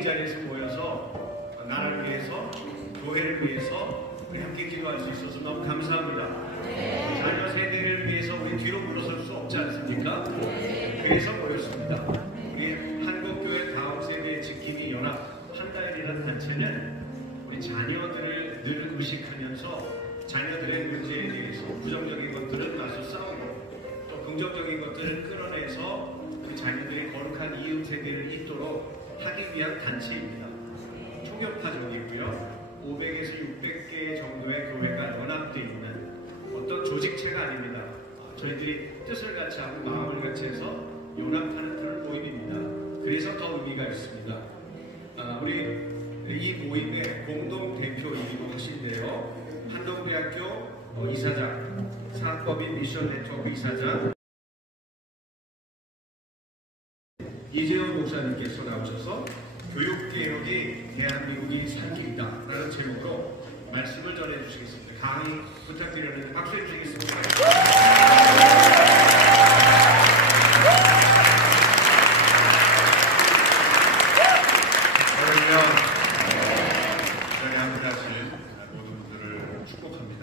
이 자리에서 모여서 나라를 위해서, 교회를 위해서 우리 함께 기도할 수 있어서 너무 감사합니다. 자녀 세대를 위해서 우리 뒤로 물러설 수 없지 않습니까? 그래서 모였습니다. 우리 한국교회 다음 세대의 지킴이 연합 한다일이라는 단체는 우리 자녀들을 늘 의식하면서 자녀들의 문제에 대해서 부정적인 것들은 나서 싸우고 또 긍정적인 것들을 끌어내서 우리 자녀들의 거룩한 이웃 세계를 잇도록 하기 위한 단체입니다. 총격파적이고요. 500에서 600개 정도의 교회가 연합되어 있는 어떤 조직체가 아닙니다. 저희들이 뜻을 같이 하고 마음을 같이 해서 연합하는 그런 모임입니다. 그래서 더 의미가 있습니다. 우리 이 모임의 공동 대표이기도 하신데요. 한동대학교 이사장, 사학법인 미션 네트워크 이사장 이재원 목사님께서 나오셔서 교육개혁이 대한민국이 살 길이다 라는 제목으로 말씀을 전해주시겠습니다. 강의 부탁드리는데 박수해 주시겠습니다. 저희 함께하신 모든 분들을 축복합니다.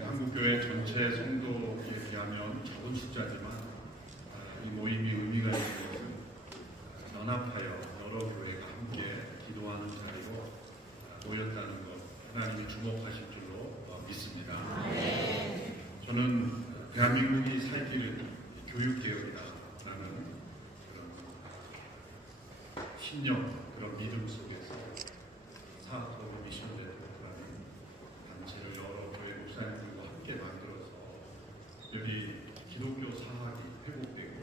한국교회 전체 성도에 비하면 적은 숫자지만 이 모임이 의미가 있는 것은 연합하여 여러 교회가 함께 기도하는 자리로 모였다는 것, 하나님이 주목하실 줄로 믿습니다. 저는 대한민국이 살 길은 교육개혁이다라는 그런 신념, 그런 믿음 속에서 사학법인 미션 네트워크라는 단체를 여러 교회 목사님들과 함께 만들어서 여기 기독교 사학이 회복되고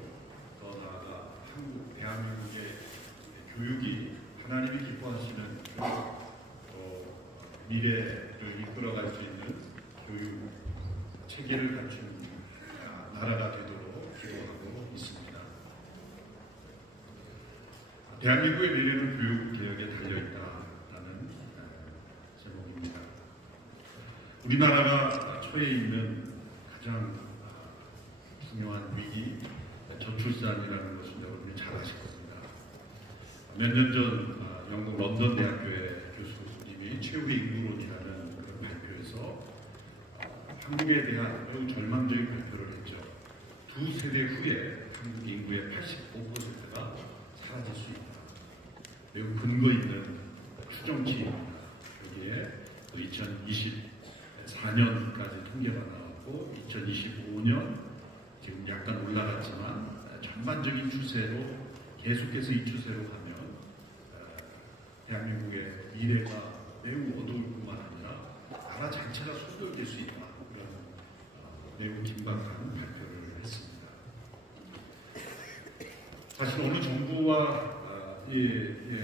더 나아가 한국, 대한민국의 교육이 하나님이 기뻐하시는 미래를 이끌어갈 수 있는 교육 체계를 갖춘 나라가 되도록 기도하고 있습니다. 대한민국의 미래는 교육개혁에 달려있다라는 제목입니다. 우리나라가 처해 있는 가장 중요한 위기, 저출산이라는 것을 여러분이 잘 아실 겁니다. 몇 년 전 영국 런던 대학교의 교수님이 최후의 인구론이라는 그런 발표에서 한국에 대한 매우 절망적인 발표를 했죠. 두 세대 후에 한국 인구의 85%가 사라질 수 있다. 매우 근거 있는 추정치입니다. 여기에 2024년까지 통계가 나왔고 2025년 지금 약간 올라갔지만 전반적인 추세로 계속해서 이 추세로 가면 대한민국의 미래가 매우 어두울 뿐만 아니라 나라 자체가 손돌릴 수 있다. 그런 매우 긴박한 발표를 했습니다. 사실 어느 정부와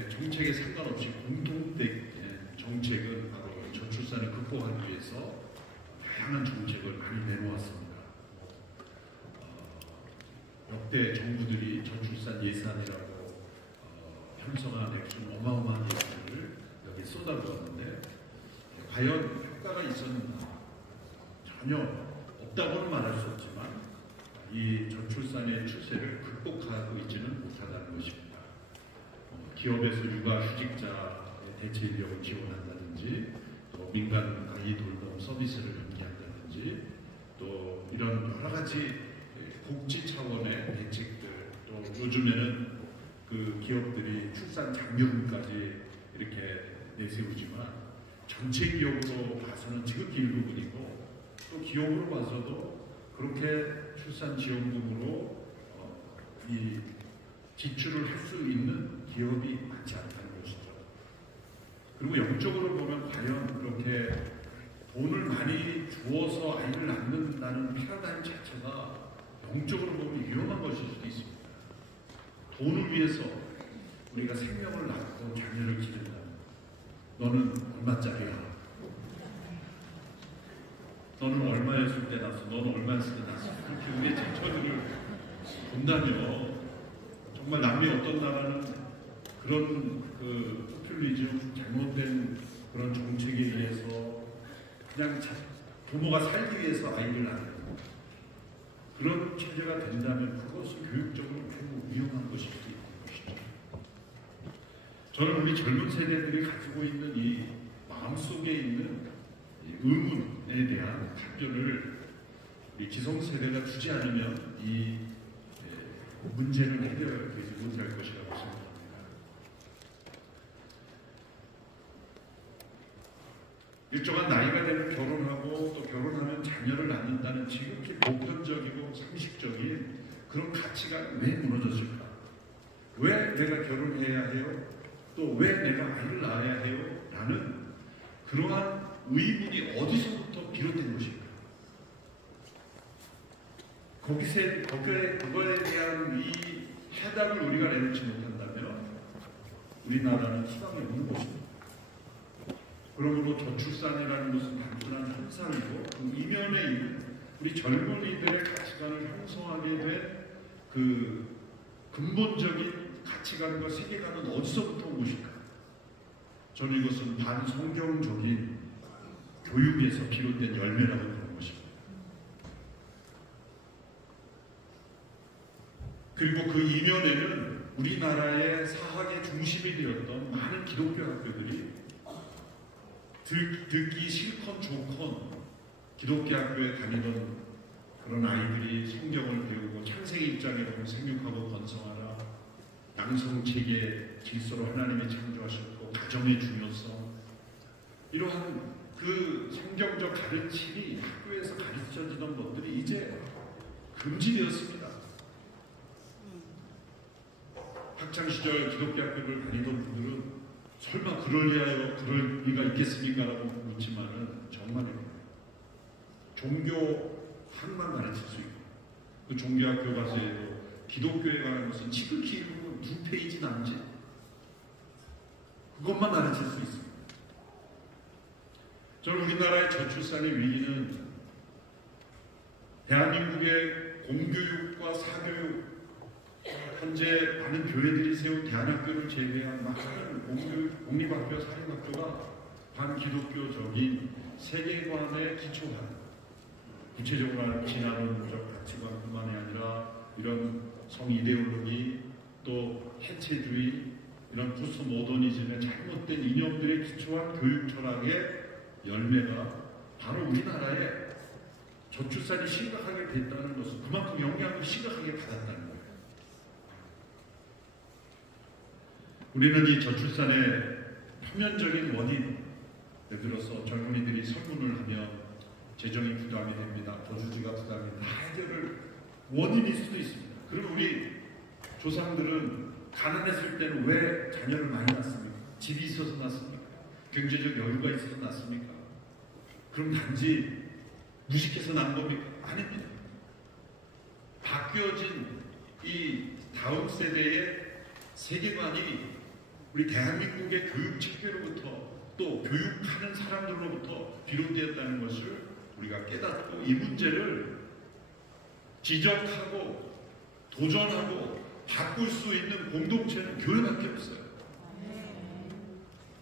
정책에 상관없이 공통된 정책은 바로 저출산을 극복하기 위해서 다양한 정책을 많이 내놓았습니다. 역대 정부들이 저출산 예산이라고 형성한 액션 어마어마한 예산을 여기 쏟아부었는데 과연 효과가 있었는가? 전혀 없다고는 말할 수 없지만 이 저출산의 추세를 극복하고 있지는 못하다는 것입니다. 기업에서 육아휴직자의 대체 인력을 지원한다든지 또 민간 아이 돌봄 서비스를 연기한다든지 또 이런 여러 가지 복지 차원의 대책들, 또 요즘에는 그 기업들이 출산 장려금까지 이렇게 내세우지만 전체 기업으로 봐서는 지극히 일부분이고 또 기업으로 봐서도 그렇게 출산 지원금으로 이 지출을 할 수 있는 기업이 많지 않다는 것이죠. 그리고 영적으로 보면 과연 그렇게 돈을 많이 주어서 아이를 낳는다는 패러다임 자체가 영적으로 보면 위험한 것일 수도 있습니다. 돈을 위해서 우리가 생명을 낳고 자녀를 기른다. 너는 얼마짜리야? 너는 얼마였을 때 낳았어? 너는 얼마였을 때 낳았어? 그렇게 우리의 제처들을 본다면 정말 남미 어떤 나라는 그런 포퓰리즘, 잘못된 그런 정책에 의해서 그냥 부모가 살기 위해서 아이를 낳는 그런 체제가 된다면 그것은 교육적으로 매우 위험한 것일 수 있는 것이죠. 저는 우리 젊은 세대들이 가지고 있는 이 마음속에 있는 이 의문에 대한 답변을 우리 기성세대가 주지 않으면 이 문제는 해결되지 못할 것이라고 생각합니다. 일정한 나이가 되면 결혼하고 또 결혼하면 자녀를 낳는다는 지극히 보편적이고 상식적인 그런 가치가 왜 무너졌을까? 왜 내가 결혼해야 해요? 또 왜 내가 아이를 낳아야 해요? 라는 그러한 의문이 어디서부터 비롯된 것일까? 그거에 대한 이 해답을 우리가 내놓지 못한다면 우리나라는 희망이 없는 것입니다. 그러므로 저출산이라는 것은 단순한 현상이고 그 이면에 있는 우리 젊은이들의 가치관을 형성하게 된 그 근본적인 가치관과 세계관은 어디서부터 온 것일까? 저는 이것은 반성경적인 교육에서 비롯된 열매라고 보는 것입니다. 그리고 그 이면에는 우리나라의 사학의 중심이 되었던 많은 기독교 학교들이 듣기 싫건 좋건 기독교 학교에 다니던 그런 아이들이 성경을 배우고 창세기 1장에 보면 생육하고 번성하라, 양성체계 질서로 하나님이 창조하셨고 가정의 중요성, 이러한 그 성경적 가르침이 학교에서 가르쳐지던 것들이 이제 금지되었습니다. 학창시절 기독교 학교를 다니던 분들은 설마 그럴 리가 있겠습니까? 라고 묻지만은 정말입니다. 종교 학만 가르칠 수 있고 그 종교학교 가서 해도 기독교에 관한 것은 지극히 2페이지 남짓 그것만 가르칠 수 있습니다. 저는 우리나라의 저출산의 위기는 대한민국의 공교육과 사교육, 현재 많은 교회들이 세운 대안학교를 제외한 많은 공립학교, 사립학교가 반기독교적인 세계관에 기초한, 구체적으로 진화론적 가치관뿐만이 아니라 이런 성이데올로기, 또 해체주의, 이런 포스트 모더니즘의 잘못된 이념들에 기초한 교육 철학의 열매가 바로 우리나라에 저출산이 심각하게 됐다는 것은 그만큼 영향을 심각하게 받았다는 거예요. 우리는 이 저출산의 표면적인 원인, 예를 들어서 젊은이들이 설문을 하면 재정이 부담이 됩니다. 거주지가 부담이 됩니다. 해결을 원인일 수도 있습니다. 그럼 우리 조상들은 가난했을 때는 왜 자녀를 많이 낳습니까? 집이 있어서 낳습니까? 경제적 여유가 있어서 낳습니까? 그럼 단지 무식해서 낳은 겁니까? 아닙니다. 바뀌어진 이 다음 세대의 세계관이 우리 대한민국의 교육 체계로부터 또 교육하는 사람들로부터 비롯되었다는 것을 우리가 깨닫고 이 문제를 지적하고 도전하고 바꿀 수 있는 공동체는 교회밖에 없어요.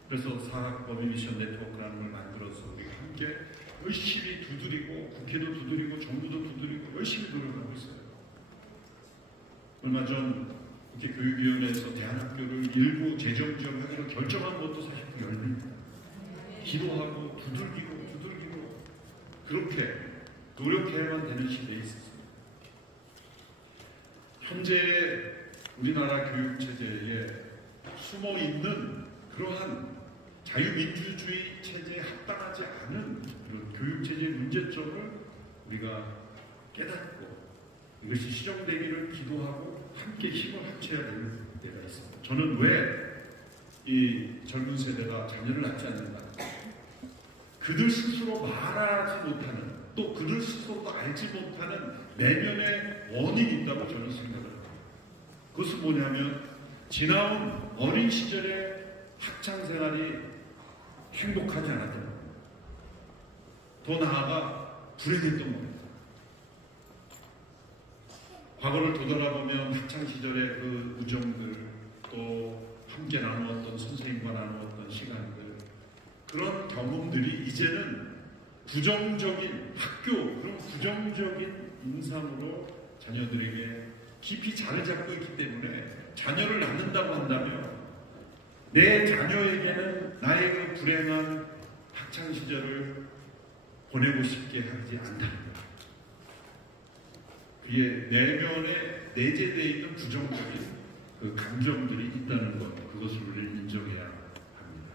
그래서 사학법인 미션 네트워크라는 걸 만들어서 우리가 함께 열심히 두드리고 국회도 두드리고 정부도 두드리고 열심히 노력하고 있어요. 얼마 전 국회 교육위원회에서 대안학교를 일부 재정 지원하기로 결정한 것도 사실 그 열립니다. 기도하고 두들기고 그렇게 노력해야만 되는 시대에 있습니다. 현재 우리나라 교육체제에 숨어있는 그러한 자유민주주의 체제에 합당하지 않은 그런 교육체제의 문제점을 우리가 깨닫고 이것이 시정되기를 기도하고 함께 힘을 합쳐야 되는 때가 있습니다. 저는 왜 이 젊은 세대가 자녀를 낳지 않는가? 그들 스스로 말하지 못하는, 또 그들 스스로도 알지 못하는 내면의 원인이 있다고 저는 생각을 합니다. 그것은 뭐냐면 지나온 어린 시절의 학창생활이 행복하지 않았던 겁니다. 더 나아가 불행했던 겁니다. 과거를 되돌아보면 학창시절의 그 우정들, 또 함께 나누었던 선생님과 나누었던 시간들, 그런 경험들이 이제는 부정적인 학교, 그런 부정적인 인상으로 자녀들에게 깊이 자리 잡고 있기 때문에 자녀를 낳는다고 한다면 내 자녀에게는 나의 그 불행한 학창 시절을 보내고 싶게 하지 않다는 것. 그의 내면에 내재되어 있는 부정적인 그 감정들이 있다는 것, 그것을 우리는 인정해야 합니다.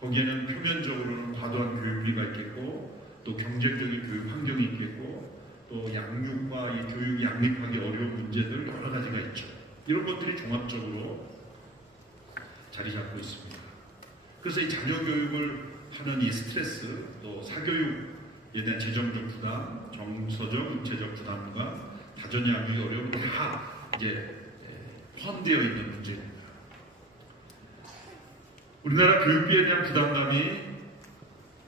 거기에는 표면적으로는 과도한 교육비가 있겠고, 또 경쟁적인 교육 환경이 있겠고, 또 양육과 이 교육 양립하기 어려운 문제들 여러 가지가 있죠. 이런 것들이 종합적으로 자리 잡고 있습니다. 그래서 이 자녀 교육을 하는 이 스트레스, 또 사교육에 대한 재정적 부담, 정서적, 육체적 부담과 다전양육이 어려운 다 이제 포함되어 있는 문제입니다. 우리나라 교육비에 대한 부담감이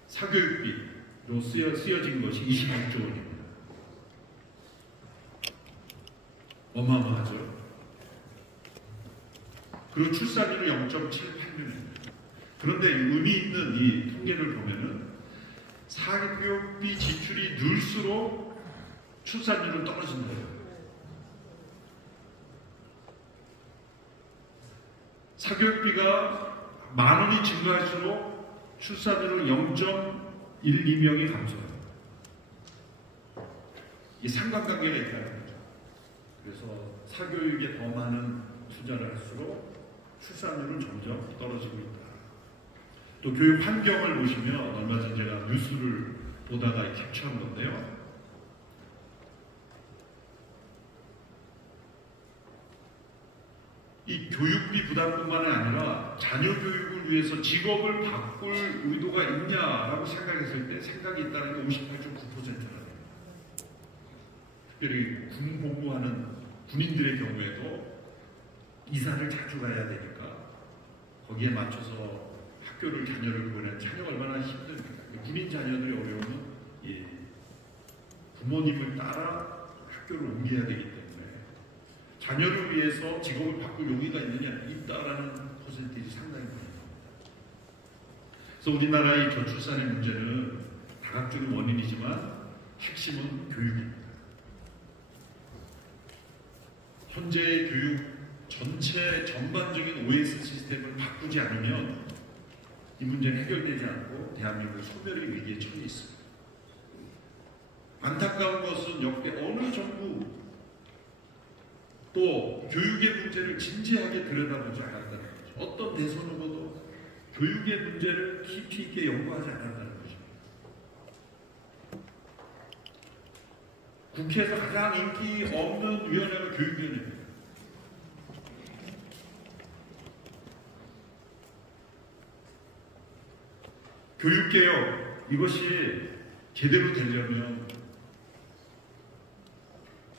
사교육비로 쓰여진 것이 26조 원입니다. 어마어마하죠. 그리고 출산율은 0.78명입니다. 그런데 의미 있는 이 통계를 보면은 사교육비 지출이 늘수록 출산율은 떨어진다. 사교육비가 10,000원이 증가할수록 출산율은 0.12명이 감소해요. 이 상관관계가 있다는 거죠. 그래서 사교육에 더 많은 투자를 할수록 출산율은 점점 떨어지고 있다. 또 교육 환경을 보시면 얼마 전 제가 뉴스를 보다가 캡처한 건데요. 이 교육비 부담뿐만 아니라 자녀 교육을 위해서 직업을 바꿀 의도가 있냐라고 생각했을 때 생각이 있다는 게 58.9%라는 거예요. 특별히 군 복무하는 군인들의 경우에도 이사를 자주 가야 되니까 거기에 맞춰서 학교를 자녀를 보내는 자녀가 얼마나 힘듭니까? 군인 자녀들의 어려움은 부모님을 따라 학교를 옮겨야 되기 때문에 자녀를 위해서 직업을 바꿀 용의가 있느냐? 있다라는 퍼센티지 상당히 많습니다. 그래서 우리나라의 저출산의 문제는 다각적인 원인이지만 핵심은 교육입니다. 현재의 교육 전체 전반적인 OS 시스템을 바꾸지 않으면 이 문제는 해결되지 않고 대한민국 소멸의 위기에 처해 있습니다. 안타까운 것은 역대 어느 정부 또 교육의 문제를 진지하게 들여다보지 않았다는 거죠. 어떤 대선 후보도 교육의 문제를 깊이 있게 연구하지 않았다는 거죠. 국회에서 가장 인기 없는 위원회가 교육위원회입니다. 교육개혁, 이것이 제대로 되려면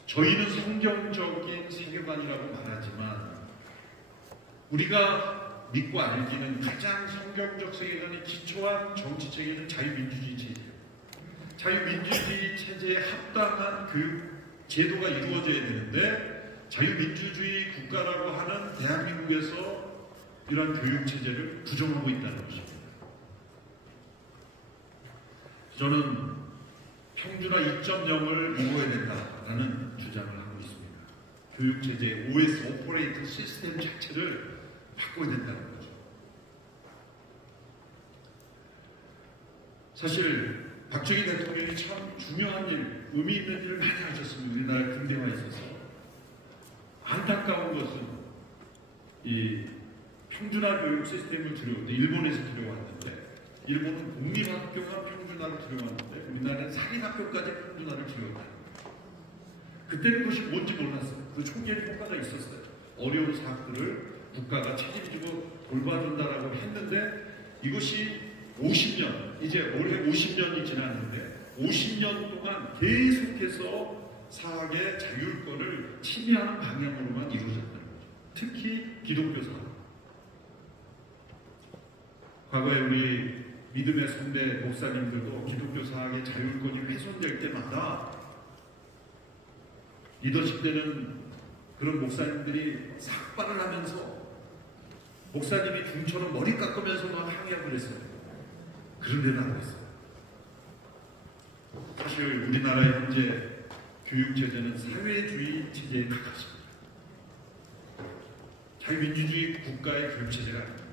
저희는 성경적인 세계관이라고 말하지만 우리가 믿고 알기는 가장 성경적 세계관이 기초한 정치 체계는 자유민주주의 체제예요. 자유민주주의 체제에 합당한 교육 제도가 이루어져야 되는데 자유민주주의 국가라고 하는 대한민국에서 이런 교육 체제를 부정하고 있다는 것입니다. 저는 평준화 2.0을 이루어야 된다라는 주장을 하고 있습니다. 교육체제 OS 오퍼레이트 시스템 자체를 바꿔야 된다는 거죠. 사실 박정희 대통령이 참 중요한 일, 의미 있는 일을 많이 하셨습니다. 우리나라 근대화에 있어서. 안타까운 것은 이 평준화 교육 시스템을 들여왔는데 일본에서 들여왔는데 일본은 공립학교가 평준화를 들여왔는데 우리나라는 사립학교까지 평준화를 들여왔다. 그때는 그것이 뭔지 몰랐어요. 그 초기에는 효과가 있었어요. 어려운 사학들을 국가가 책임지고 돌봐준다라고 했는데 이것이 50년, 이제 올해 50년이 지났는데 50년 동안 계속해서 사학의 자율권을 침해하는 방향으로만 이루어졌다는 거죠. 특히 기독교 사학. 과거에 우리 믿음의 선배 목사님들도 기독교 사학의 자율권이 훼손될 때마다 리더십 때는 그런 목사님들이 삭발을 하면서 목사님이 중처럼 머리 깎으면서 막 항의하고 그랬어요. 그런데도 안 됐어요. 사실 우리나라의 현재 교육체제는 사회주의 체제에 가깝습니다. 자유민주주의 국가의 교육체제가 아닙니다.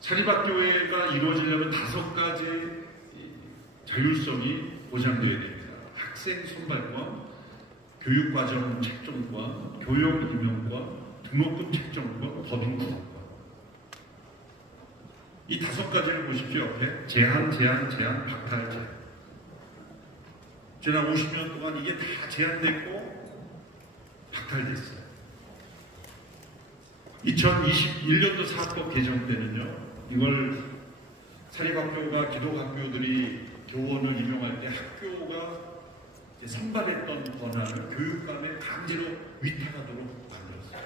사립학교가 이루어지려면 5가지 자율성이 보장되어야 됩니다. 학생 선발권, 교육과정 책정권, 교육 임용권, 등록금 책정권, 법인 구성권. 이 5가지를 보십시오. 옆에 제한, 박탈, 제한. 지난 50년 동안 이게 다 제한됐고 박탈됐어요. 2021년도 사학법 개정 때는요, 이걸 사립학교가 기독학교들이 교원을 임용할 때 학교가 선발했던 권한을 교육감에 강제로 위탁하도록 만들었어요.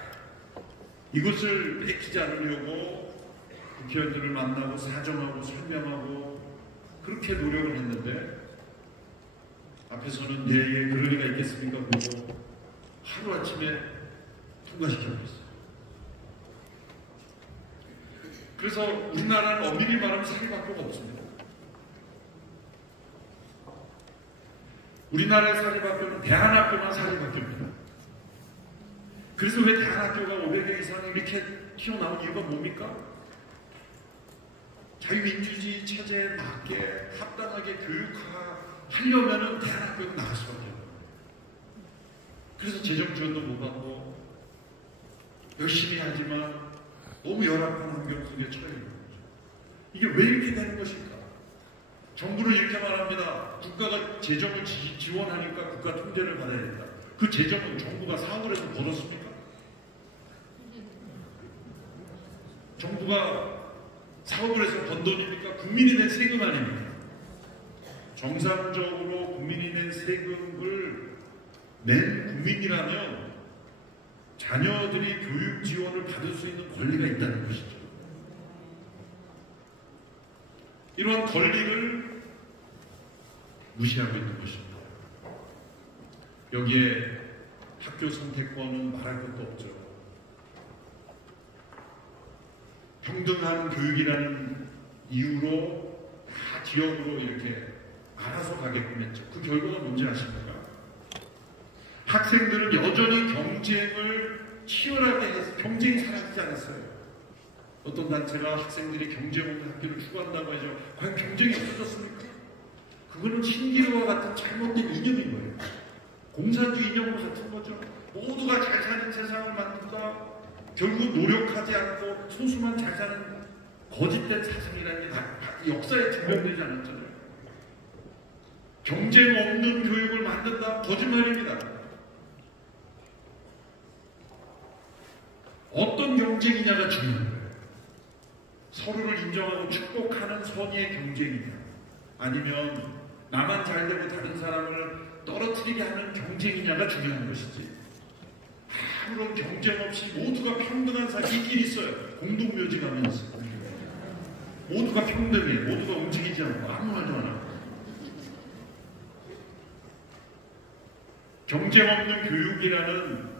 이것을 뺏기지 않으려고 국회의원들을 만나고 사정하고 설명하고 그렇게 노력을 했는데 앞에서는 예, 그럴 리가 있겠습니까? 그러고 하루아침에 통과시켜버렸어요. 그래서 우리나라는 엄밀히 말하면 사립학교가 없습니다. 우리나라의 사립학교는 대안학교만 사립학교입니다. 그래서 왜 대안학교가 500개 이상 이렇게 튀어나온 이유가 뭡니까? 자유민주주의 체제에 맞게 합당하게 교육하려면 대안학교가 나갈 수밖에 없어요. 그래서 재정 지원도 못 받고 열심히 하지만 너무 열악한 환경 속에 처해 있는 거죠. 이게 왜 이렇게 되는 것일까? 정부는 이렇게 말합니다. 국가가 재정을 지원하니까 국가 통제를 받아야 된다. 그 재정은 정부가 사업을 해서 벌었습니까? 정부가 사업을 해서 번 돈입니까? 국민이 낸 세금 아닙니까? 정상적으로 국민이 낸 세금을 낸 국민이라면 자녀들이 교육 지원을 받을 수 있는 권리가 있다는 것이죠. 이러한 권리를 무시하고 있는 것입니다. 여기에 학교 선택권은 말할 것도 없죠. 평등한 교육이라는 이유로 다 지역으로 이렇게 알아서 가게끔 했죠. 그 결과가 뭔지 아십니까? 학생들은 여전히 경쟁을 치열하게 해서 경쟁이 사라지지 않았어요. 어떤 단체가 학생들이 경쟁 없는 학교를 추구한다고 하죠. 과연 경쟁이 없어졌습니까? 그거는 신기루와 같은 잘못된 이념인 거예요. 공산주의 이념으로 같은 거죠. 모두가 잘 사는 세상을 만든다. 결국 노력하지 않고 소수만 잘 사는 거짓된 사상이라는 게 역사에 증명되지 않았잖아요. 경쟁 없는 교육을 만든다. 거짓말입니다. 어떤 경쟁이냐가 중요한 거예요. 서로를 인정하고 축복하는 선의의 경쟁이냐, 아니면 나만 잘되고 다른 사람을 떨어뜨리게 하는 경쟁이냐가 중요한 것이지, 아무런 경쟁 없이 모두가 평등한 사람끼리 있어요. 공동묘지감이 있어요. 모두가 평등해. 모두가 움직이지 않고 아무 말도 안 하고. 경쟁 없는 교육이라는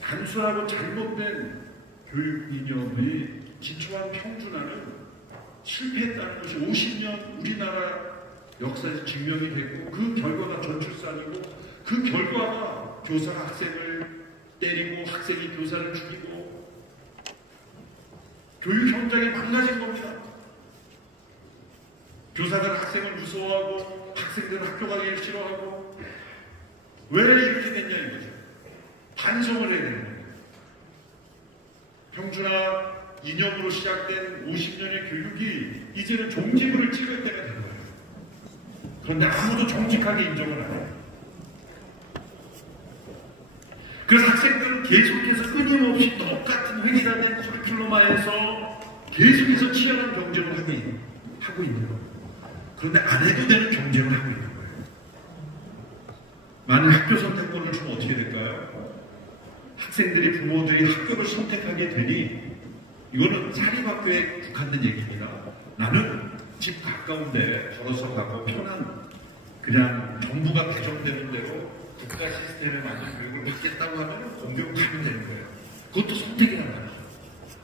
단순하고 잘못된 교육 이념이 기초한 평준화는 실패했다는 것이 50년 우리나라 역사에서 증명이 됐고, 그 결과가 저출산이고, 그 결과가 교사가 학생을 때리고 학생이 교사를 죽이고 교육 현장이 망가진 겁니다. 교사들은 학생을 무서워하고 학생들은 학교 가기를 싫어하고, 왜 이렇게 됐냐 이거죠. 반성을 해야 되는 거예요. 평준화 이념으로 시작된 50년의 교육이 이제는 종지부를 찍을 때가 된 거예요. 그런데 아무도 정직하게 인정을 안 해요. 그래서 학생들은 계속해서 끊임없이 똑같은 획일화된 커리큘럼화에서 계속해서 치열한 경쟁을 하고 있는 거예요. 그런데 안 해도 되는 경쟁을 하고 있는 거예요. 만약 학교 선택권을 주면 어떻게 될까요? 학생들이, 부모들이 학교를 선택하게 되니, 이거는 사립학교에 국한된 얘기입니다. 나는 집 가까운데 걸어서 가고 편한, 그냥 정부가 개정되는 대로 국가 시스템에 맞는 교육을 받겠다고 하면 공교육 가면 되는 거예요. 그것도 선택이란 말이죠.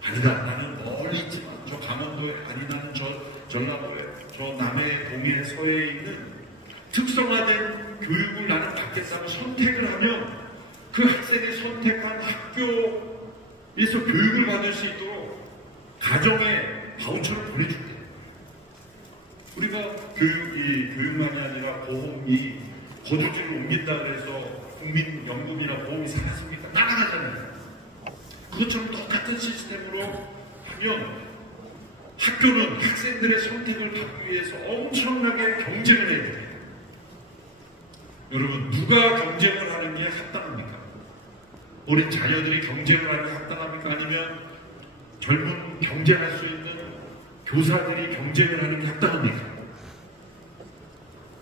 아니다, 나는 멀리 있지만 저 강원도에, 아니 나는 저 전라도에, 저 남해, 동해, 서해에 있는 특성화된 교육을 나는 나는 받겠다고 선택을 하면 그 학생이 선택한 학교에서 교육을 받을 수 있도록 가정에 바우처를 보내준대. 우리가 교육만이 아니라 보험이 거주지를 옮긴다 그래서 국민연금이나 보험이 사라집니까? 나가잖아요. 그것처럼 똑같은 시스템으로 하면 학교는 학생들의 선택을 받기 위해서 엄청나게 경쟁을 해야 돼요. 여러분, 누가 경쟁을 하는 게 합당합니까? 어린 자녀들이 경쟁을 하는 게 합당합니까? 아니면 젊은 경쟁할 수 있는 교사들이 경쟁을 하는 게 합당합니까?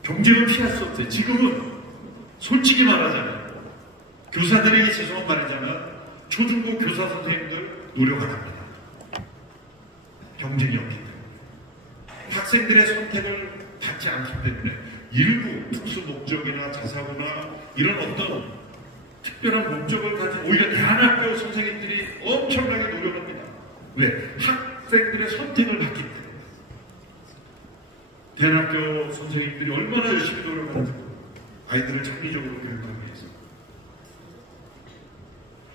경쟁을 피할 수 없어요. 지금은 솔직히 말하자면 교사들에게 죄송한 말이자면 초중고 교사 선생님들 노력 안 합니다. 경쟁이 없기 때문에. 학생들의 선택을 받지 않기 때문에 일부 특수 목적이나 자사고나 이런 어떤 특별한 목적을 가진 오히려 대안학교 선생님들이 엄청나게 노력합니다. 왜? 학생들의 선택을 받기 때문에. 대안학교 선생님들이 얼마나 열심히 노력하는지 아이들을 창의적으로 교육하기 위해서.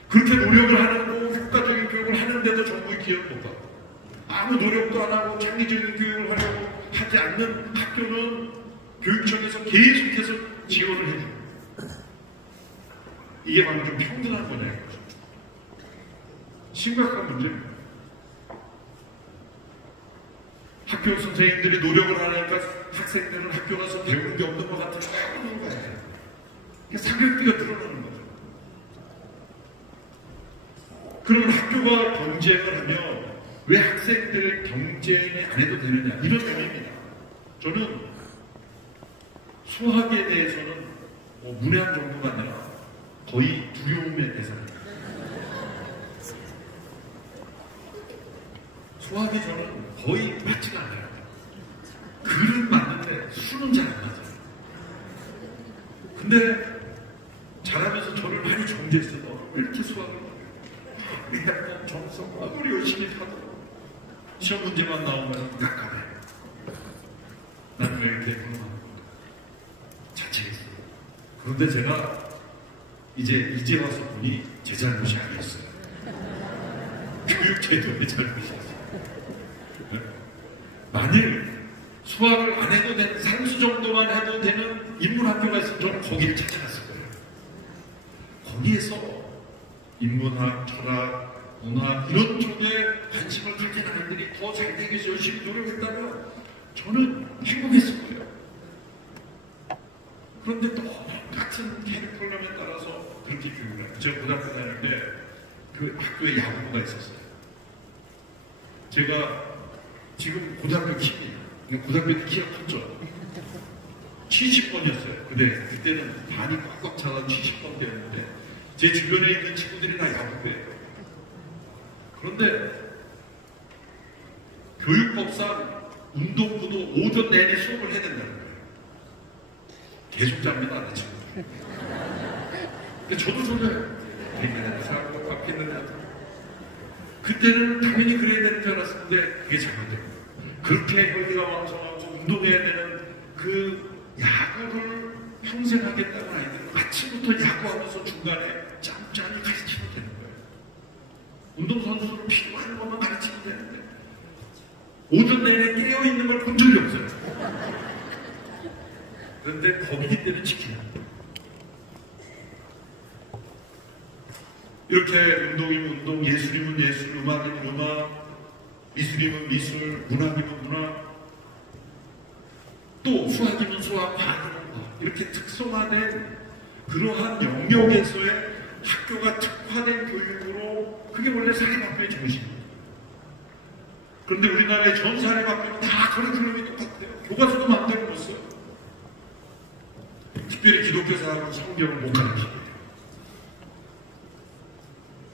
그렇게 노력을 하고 효과적인 교육을 하는데도 정부의 기여를 못하고 아무 노력도 안 하고 창의적인 교육을 하려고 하지 않는 학교는 교육청에서 계속해서 지원을 해줍니다. 이게 바로 좀 평등한 거냐 이거죠. 심각한 문제입니다. 학교 선생님들이 노력을 하니까 학생들은 학교 가서 배우는 게 없는 것 같아서 배우는 거예요. 사교육비가 늘어나는 거죠. 그러면 학교가 경쟁을 하면 왜 학생들을 경쟁에 안 해도 되느냐 이런 의미입니다. 저는 수학에 대해서는 문외한 정도가 아니라 거의 두려움의 대상입니다. 수학이 저는 거의 맞지가 않아요. 글은 맞는데 수는 잘 안 맞아요. 근데 잘하면서 저를 많이 정죄했어요. 왜 이렇게 수학을 약간 정성 아무리 열심히 하도 시험 문제만 나오면 약간해. 난 왜 이렇게 그런가 자책했어요. 그런데 제가 이제 와서 보니 제 잘못이 아니었어요. 교육 제도의 잘못이었어요. 만일 수학을 안 해도 되는 산수 정도만 해도 되는 인문학교가 있으면 저는 거기를 찾아갔을 거예요. 거기에서 인문학, 철학, 문학 이런 쪽에 관심을 가진 아이들이 더 잘 되기 위해서 열심히 노력했다면 저는 행복했을 거예요. 그런데 또 같은 캐리큘럼에 따라서 그렇게 교육을 해요. 제가 고등학교 다닐 때 그 학교에 야구부가 있었어요. 제가 지금 고등학교 키입니다. 고등학교 때 키가 컸죠. 70번이었어요. 근데 그때는 반이 꽉꽉 차서 70번대였는데 제 주변에 있는 친구들이 다 야구부예요. 그런데 교육법상 운동부도 오전 내내 수업을 해야 된다는 거예요. 계속 잡니다, 내 친구들. 근데 저도 졸려요. 되게 사고 바뀌는 그때는 당연히 그래야 되는 줄 알았는데 그게 잘못된 거예요. 그렇게 혈기가 왕성하고 운동해야 되는 그 야구를 평생 하겠다는 아이들은 아침부터 야구하면서 중간에 짬짬이 가르치면 되는 거예요. 운동선수를 필요한 것만 가르치면 되는데 오전 내내 깨어있는 걸 본 적이 없어요. 그런데 거기기 때문에 지켜야 합니다. 이렇게 운동이면 운동, 예술이면 예술, 음악이면 음악, 미술이면 미술, 문학이면 문학, 또 수학이면 수학, 과학이면 과학, 이렇게 특성화된 그러한 영역에서의 학교가 특화된 교육으로 그게 원래 사립학교의 정신입니다. 그런데 우리나라의 전 사립학교는 다 커리큘럼이 똑같아요. 교과서도 마음대로 못 써요. 특별히 기독교사하고 성경을 못 가르치게.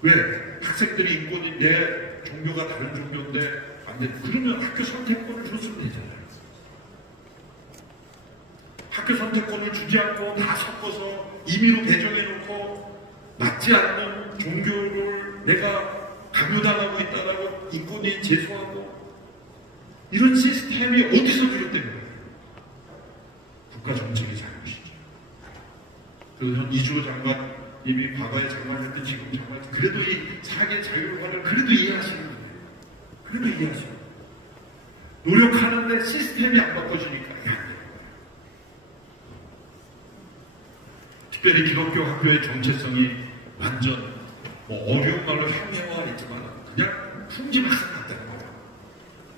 왜? 학생들이 인권이 내 종교가 다른 종교인데 안 돼. 그러면 학교 선택권을 줬으면 되잖아요. 학교 선택권을 주지 않고 다 섞어서 임의로 배정해놓고 맞지 않는 종교를 내가 강요당하고 있다라고 인권이 제소하고 이런 시스템이 어디서 비롯된 거예요? 국가 정책의 잘못이죠. 그래서 한 이주호 장관님이 과거에 장관이었던 지금 장관, 그래도 이 사계 자율화를 그래도 이해하시는 거예요. 그래도 이해하시는 거예요. 노력하는데 시스템이 안 바꿔주니까 안 돼요. 특별히 기독교 학교의 정체성이 완전 어려운 말로 형해화했지만 그냥 풍지박산 났다는 거예요.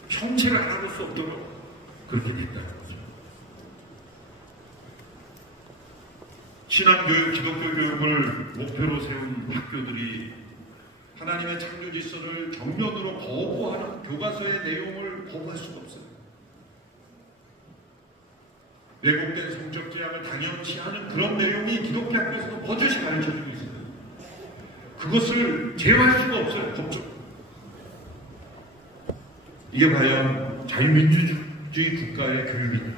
형체를 알아볼 수 없도록 그렇게 됐다는 거죠. 신앙교육, 기독교 교육을 목표로 세운 학교들이 하나님의 창조 질서를 정면으로 거부하는 교과서의 내용을 거부할 수가 없어요. 왜곡된 성적 지향을 당연시 하는 그런 내용이 기독교 학교에서도 버젓이 가르쳐주고 있어요. 그것을 제어할 수가 없어요. 법적. 이게 과연 자유민주주의 국가의 교육이냐?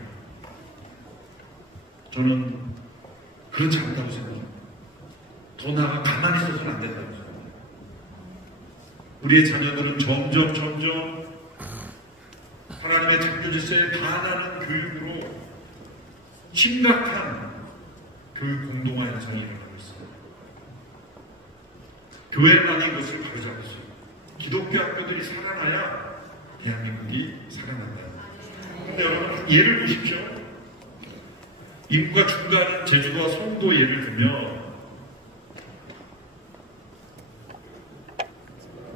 저는 그렇지 않다고 생각합니다. 더 나아가 가만히 있어서는 안 된다고 생각합니다. 우리의 자녀들은 점점 하나님의 창조 질서에 반하는 교육으로 심각한 교육 공동화 현상이 일어나고 있습니다. 교회만이 이것을 바로잡을 수 있습니다. 기독교 학교들이 살아나야 대한민국이 살아난다. 근데 여러분 예를 보십시오. 인구가 증가하는 제주도와 송도 예를 들면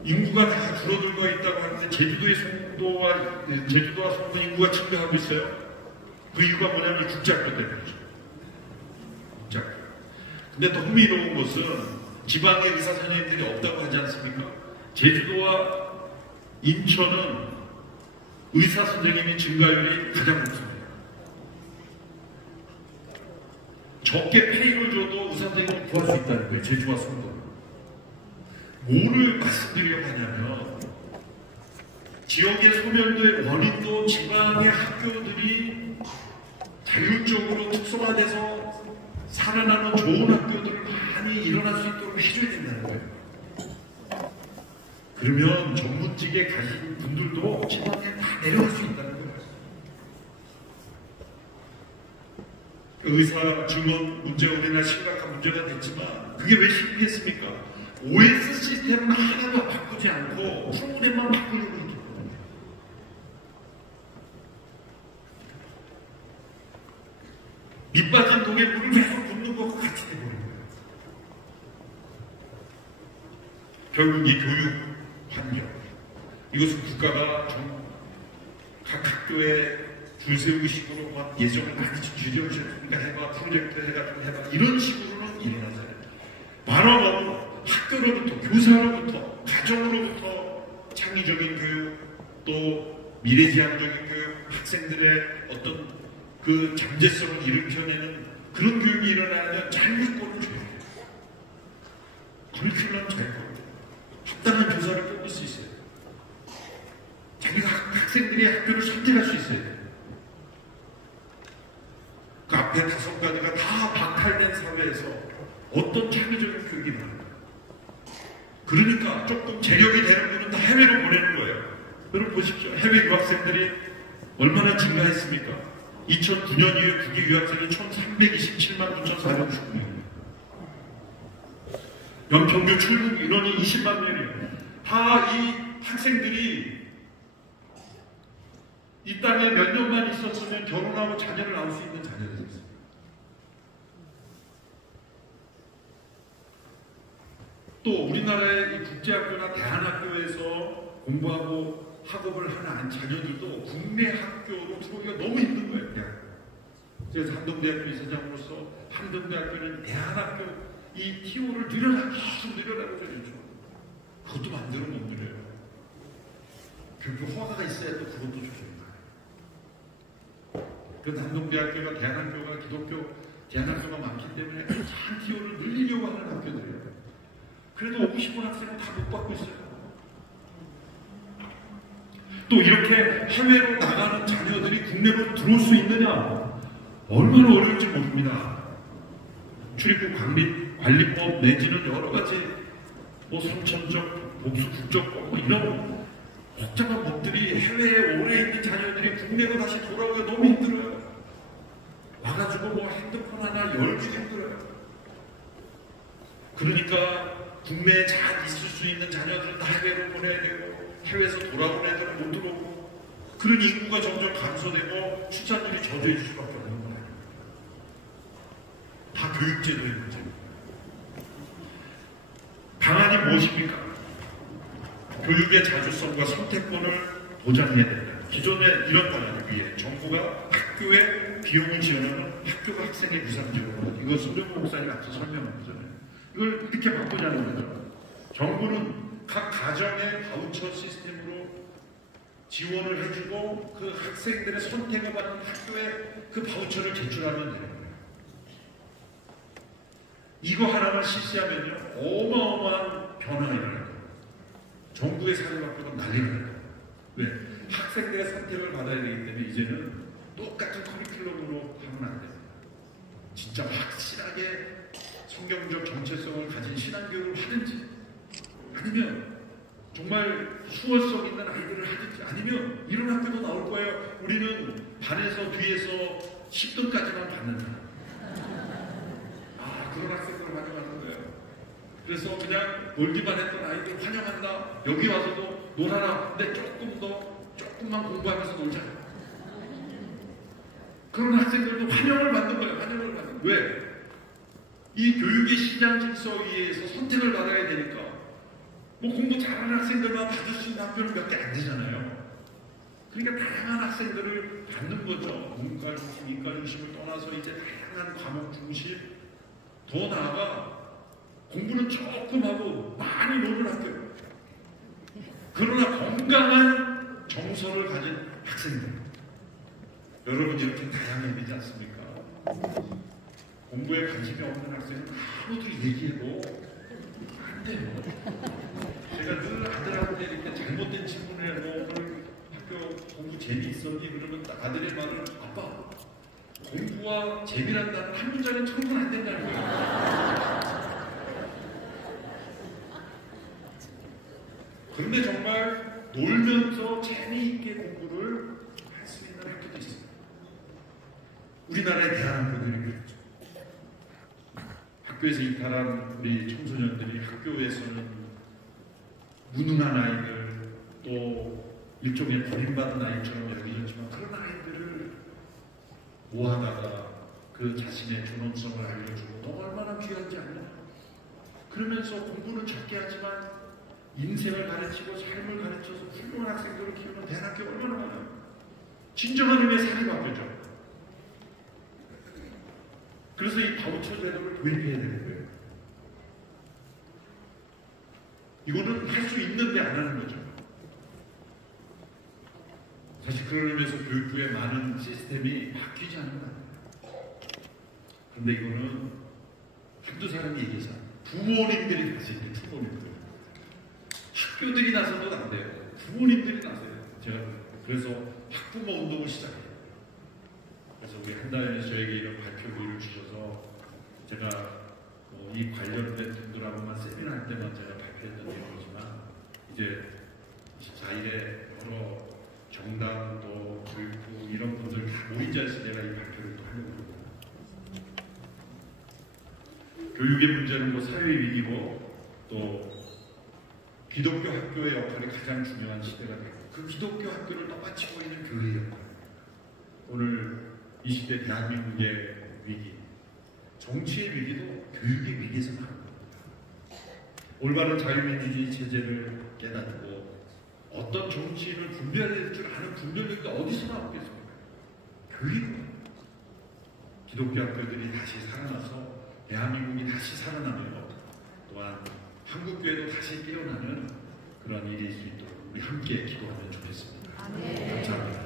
인구가 다 줄어들고 있다고 하는데 제주도와 송도 인구가 증가하고 있어요. 그 이유가 뭐냐면 국제학교 때문이죠. 국제학교. 근데 더 흥미로운 것은 지방의 의사 선생님들이 없다고 하지 않습니까? 제주도와 인천은 의사 선생님이 증가율이 가장 높습니다. 적게 페이를 줘도 의사 선생님을 구할 수 있다는 거예요. 제주와 송도. 뭐를 말씀드리려고 하냐면 지역의 소멸도의 원인도 지방의 학교들이 자율적으로 특성화돼서 살아나는 좋은 학교들을 많이 일어날 수 있도록 해줘야 된다는 거예요. 그러면 전문직에 가신 분들도 지방에 다 내려갈 수 있다는 거예요. 의사 증원 문제가 우리나라 심각한 문제가 됐지만 그게 왜 실패했습니까? OS 시스템은 하나도 바꾸지 않고 프로그램만 바꾸려고 했기 때문에. 밑빠진 독에 물을 계속 붓는 것과 같이 돼버린 거예요. 결국 이 교육 환경, 이것은 국가가 각 학교에 줄 세우기 식으로 막 예정을 많이 주저주니까 해봐, 프로젝트 해가지고 해봐, 이런 식으로는 일어나잖아요. 바로 학교로부터, 교사로부터, 가정으로부터 창의적인 교육, 또 미래지향적인 교육, 학생들의 어떤 그 잠재성을 일으켜내는 그런 교육이 일어나면 자율권을 줘야 돼요. 커리큘럼 자율권. 합당한 교사를 뽑을 수 있어요. 자기가 학생들이 학교를 선택할 수 있어요. 그 앞에 5가지가 다 박탈된 사회에서 어떤 창의적인 교육이 나옵니까? 그러니까 조금 재력이 되는 분은 다 해외로 보내는 거예요. 여러분 보십시오. 해외 유학생들이 얼마나 증가했습니까? 2009년 이후에 국외 유학생이 1327만 9,469명. 연평균 출국 인원이 20만 명이에요. 다 이 학생들이 이 땅에 몇 년만 있었으면 결혼하고 자녀를 낳을 수 있는 자녀들이었어요. 또 우리나라의 이 국제학교나 대한학교에서 공부하고 학업을 하는 자녀들도 국내 학교로 들어오기가 너무 힘든 거예요. 그냥. 그래서 한동대학교 이사장으로서 한동대학교는 대한학교 이 TO를 계속 늘려나가고 있죠. 그것도 마음대로 못 늘려요. 교육 허가가 있어야 또 그것도 조절해요. 그래서 한동대학교가 대한학교가 기독교 대한학교가 많기 때문에 한 TO를 늘리려고 하는 학교들이에요. 그래도 오고 싶은 학생은 다 못 받고 있어요. 또 이렇게 해외로 나가는 자녀들이 국내로 들어올 수 있느냐? 얼마나 어려울지 모릅니다. 출입국 관리법 내지는 여러 가지 선천적, 복수 국적법 이런 복잡한 법들이 해외에 오래 있는 자녀들이 국내로 다시 돌아오기가 너무 힘들어요. 와가지고 핸드폰 하나 열기도 힘들어요. 그러니까 국내에 잘 있을 수 있는 자녀들은 다 해외로 보내야 되고 해외에서 돌아온 애들은 못 들어오고 그런 인구가 점점 감소되고 출산율이 저조해질 수밖에 없는 거예요. 다 교육제도의 문제입니다. 방안이 무엇입니까? 교육의 자주성과 선택권을 보장해야 된다. 기존에 이런 방안을 위해 정부가 학교에 비용을 지원하면 학교가 학생의 유상지원을 이거 손정호 목사님 앞서 설명한 거잖아요. 이걸 이렇게 바꾸자는 거죠. 정부는 각 가정의 바우처 시스템으로 지원을 해주고 그 학생들의 선택을 받는 학교에 그 바우처를 제출하면 되는 거예요. 이거 하나만 실시하면요 어마어마한 변화가 일어날 거예요. 정부의 사료받고는 난리가 날 거예요. 왜? 학생들의 선택을 받아야 되기 때문에 이제는 똑같은 커리큘럼으로 하면 안 됩니다. 진짜 확실하게 성경적 정체성을 가진 신앙교육을 하든지 아니면 정말 수월성 있는 아이들을 하든지 아니면 이런 학교도 나올 거예요. 우리는 반에서 뒤에서 10등까지만 받는다. 그런 학생들을 환영하는 거예요. 그래서 그냥 놀기만 했던 아이들 환영한다. 여기 와서도 놀아라. 근데 조금만 공부하면서 놀자. 그런 학생들도 환영을 받는 거예요. 환영을 받는 거예요. 왜? 이 교육의 시장 질서에 의해서 선택을 받아야 되니까 뭐 공부 잘하는 학생들만 받을 수 있는 학교는 몇 개 안 되잖아요. 그러니까 다양한 학생들을 받는 거죠. 문과 중심, 이과 중심을 떠나서 이제 다양한 과목 중심 더 나아가 공부는 조금 하고 많이 노는 학교. 그러나 건강한 정서를 가진 학생들. 여러분 이렇게 다양해야 되지 않습니까? 공부에 관심이 없는 학생은 아무도 얘기해도 안 돼요. 제가 늘 아들한테 이렇게 잘못된 질문을 해도 오늘 학교 공부 재미있었니? 그러면 아들의 말을 아빠 공부와 재미란 단어 한 문장은 처음은 안 된다는 거예요. 그런데 정말 놀면서 재미있게 공부를 할 수 있는 학교도 있습니다. 우리나라의 대학교들이 그렇죠. 학교에서 이탈한 우리 청소년들이 학교에서는 무능한 아이들 또 일종의 버림받은 아이처럼 여겨졌지만 그런 아이들을 모아다가 그 자신의 존엄성을 알려주고 너 얼마나 귀한지 아냐? 그러면서 공부는 적게 하지만 인생을 가르치고 삶을 가르쳐서 훌륭한 학생들을 키우는 대학교 얼마나 많아요? 진정한 의미의 사립학교죠. 그래서 이 바우처 제도를 도입해야 되는 거예요. 이거는 할 수 있는데 안 하는 거죠. 사실 그런 의미에서 교육부의 많은 시스템이 바뀌지 않는 거 아니에요. 그런데 이거는 한두 사람이 얘기해서 부모님들이 다시 이제 부모님들 학교들이 나서도 안 돼요. 부모님들이 나서요. 제가 그래서 학부모 운동을 시작해요. 그래서 우리 한다연에서 저에게 이런 발표를 주셔서 제가 이 관련된 분들하고만 세미나 할 때만 제가 발표했던 내용이지만 이제 24일에 여러 정당도 교육부 이런 분들 다 모인 자리에서 내가 이 발표를 또 하려고 합니다. 교육의 문제는 뭐 사회 위기고 또 기독교 학교의 역할이 가장 중요한 시대가 되고 그 기독교 학교를 떠받치고 있는 교회의 역할. 오늘 이 시대 대한민국의 위기, 정치의 위기도 교육의 위기에서 나온 겁니다. 올바른 자유민주주의 체제를 깨닫고 어떤 정치인을 분별해야 될 줄 아는 분별력이 어디서 나오겠습니까? 교육입니다. 기독교 학교들이 다시 살아나서 대한민국이 다시 살아나며 또한 한국교회도 다시 깨어나는 그런 일이 있을 수 있도록 우리 함께 기도하면 좋겠습니다. 감사합니다.